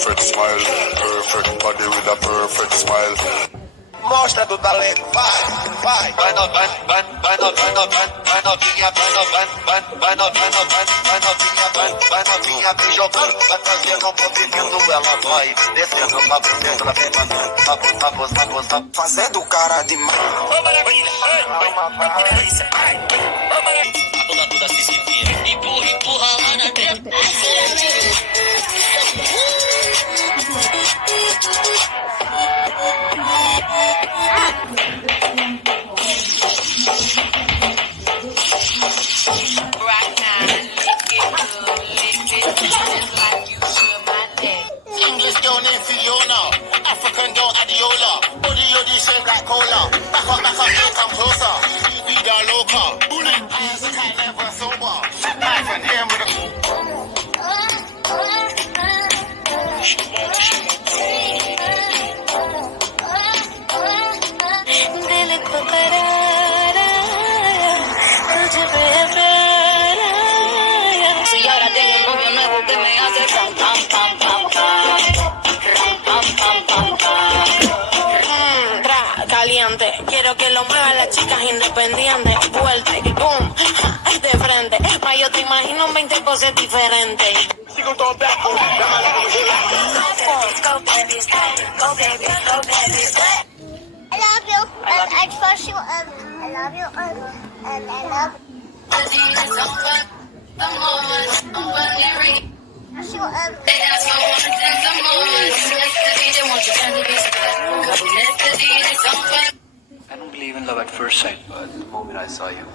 perfect smile. Perfect body with a perfect smile. Mostra do talento, vai, vai. Vai novinha, vai novinha, vai novinha, vem jogando, vai fazendo um movimento, ela vai descendo pra você, ela vem mandando, Fazendo cara de mal. Ô maravilha, que delícia, ai, ô maravilha. A bunda toda se vira, empurra, empurra lá na teta. English girl named Fiona, African girl Adiola. Body yoddy shaped like cola. Back up, here come closer. Vida loca. Bully. Hands tight, never sober. Knife and him with a... दिल को करार आया, तुझे पे प्यार आया। Si ahora tengo un novio nuevo que me hace ram pam pam pam pam, ram pam pam pam pam. Tra caliente, quiero que lo muevan las chicas independientes. Vuelta y boom, de frente. Pa yo te imagino 20 poses diferentes. Sigo todo back, Go baby, go baby, go baby. I love you. I trust you. I love you. I love you. Trust you. I don't believe in love at first sight, but the moment I saw you.